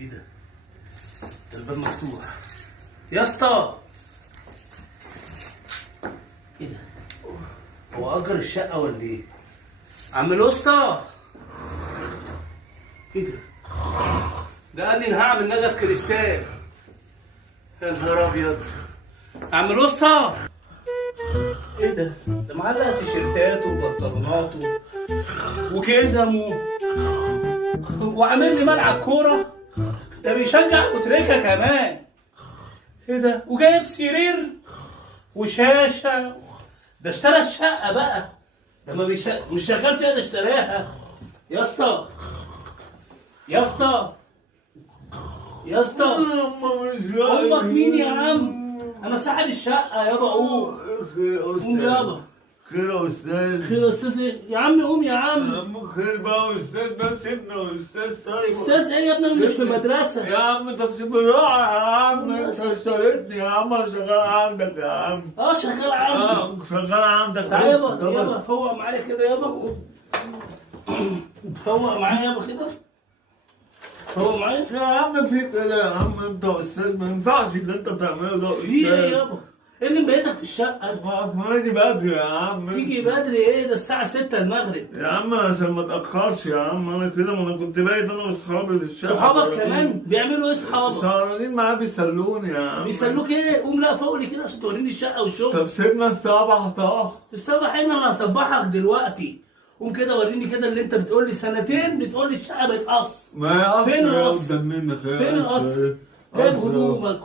ايه ده؟ ده الباب مفتوح يا اسطى. ايه ده؟ هو اجر الشقه ولا ايه؟ عم الاسطى. ايه ده؟ ده قال لي انا هعمل نجف كريستال. يا نهار ابيض. عم الاسطى. ايه ده؟ ده معلق تيشيرتات وبنطلونات وجزم وعامل لي ملعب كوره. ده بيشجع ابو تريكه كمان. ايه ده؟ وجايب سرير وشاشه. ده اشترى الشقه بقى. ده ما مش شغال فيها، ده اشتراها. يا اسطى يا اسطى يا اسطى. امك مين يا عم؟ انا صاحب الشقه يابا. قوم قوم يابا. خير يا استاذ. خير يا استاذ ايه؟ يا عم قوم يا عم. يا عم خير بقى يا استاذ، ده سيبنا يا استاذ. طيب استاذ ايه يا ابني؟ انا مش في مدرسه يا عم. انت في براعة يا عم، انت اشتريتني يا عم. انا شغال عندك يا عم. شغال عندي. شغال عندك تعالى يابا يابا، فوق معايا كده يابا. فوق معايا يابا كده. فوق معايا يا عم في كده يا عم. انت يا استاذ ما ينفعش اللي انت بتعمله ده. في ايه يابا؟ ايه اللي مبيتك في الشقه؟ مالي بدري يا عم. تيجي بدري ايه؟ ده الساعه 6 المغرب يا عم عشان ما اتاخرش يا عم. انا كده، ما انا كنت بايت انا واصحابي في الشقه. صحابك كمان بيعملوا ايه صحابك؟ سهرانين معايا بيسلوني يا عم. بيسلوك ايه؟ قوم لا فوق لي كده عشان توريني الشقه والشغل. طب سيبنا الصبح طه. الصبح هنا انا هصبحك دلوقتي. قوم كده وريني كده اللي انت بتقول لي سنتين بتقول لي الشقه بتقص. ما هي فين قصر القصر؟ قدام منك. فين القصر؟ جايب هدومك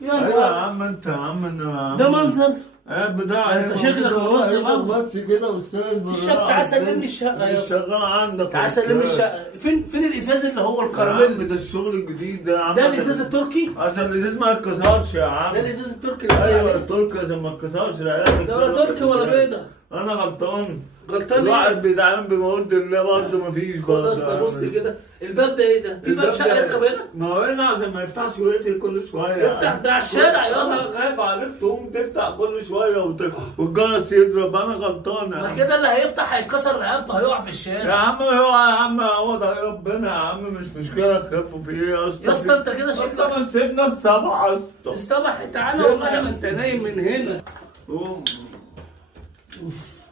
يا ايوه يا نهار. عم. انت يا عم انا ده منظر. بتاع انت شكلك منظم قوي. بس كده يا استاذ. الشقه. تعال سلم لي الشقه يا شغال عندك. تعال سلم لي الشقه. فين الازاز اللي هو يا عم الكراميل؟ ده الشغل الجديد ده يا عم. ده الازاز التركي؟ عشان الازاز ما يتكسرش يا عم. ده الازاز التركي اللي ايوه عليه. التركي عشان ما يتكسرش العيال. ده ولا تركي ولا بيضه. انا غلطان. غلطان الواحد ايه؟ بيدعم بما قلت الله برضه مفيش خد برضه. اصلا بص كده. الباب ده ايه ده؟ في باب شقه يركب هنا؟ ما هو هنا عشان ما يفتحش ويقفل كل شويه. افتح ده على الشارع انا يابا. خايف عليك تقوم تفتح كل شويه والجرس يضرب. انا غلطان يا ما عم. كده اللي هيفتح هيتكسر رقبته هيقع في يا الشارع. عم هو يا عم هو ده ربنا يا عم. مش مشكله تخافوا في ايه يا اسطى. يا اسطى انت كده شكلك. ما سيبنا السبعه يا اسطى. استبح. تعالى والله ما انت نايم من هنا. قوم.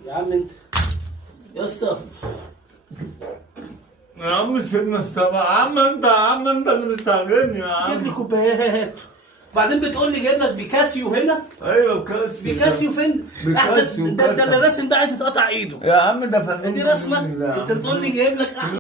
يا عم انت يا اسطى. يا عم سيبنا السبعه يا عم. انت يا عم انت اللي مستعجلني يا جيب لي عم. كوبايات. وبعدين بتقول لي جايب لك بيكاسيو هنا؟ ايوه كاسيو. بيكاسيو فين؟ بيكاسيو احسن ده اللي راسم ده عايز يتقطع ايده. يا عم ده فنان. دي رسمه؟ انت بتقول لي جايب لك احلى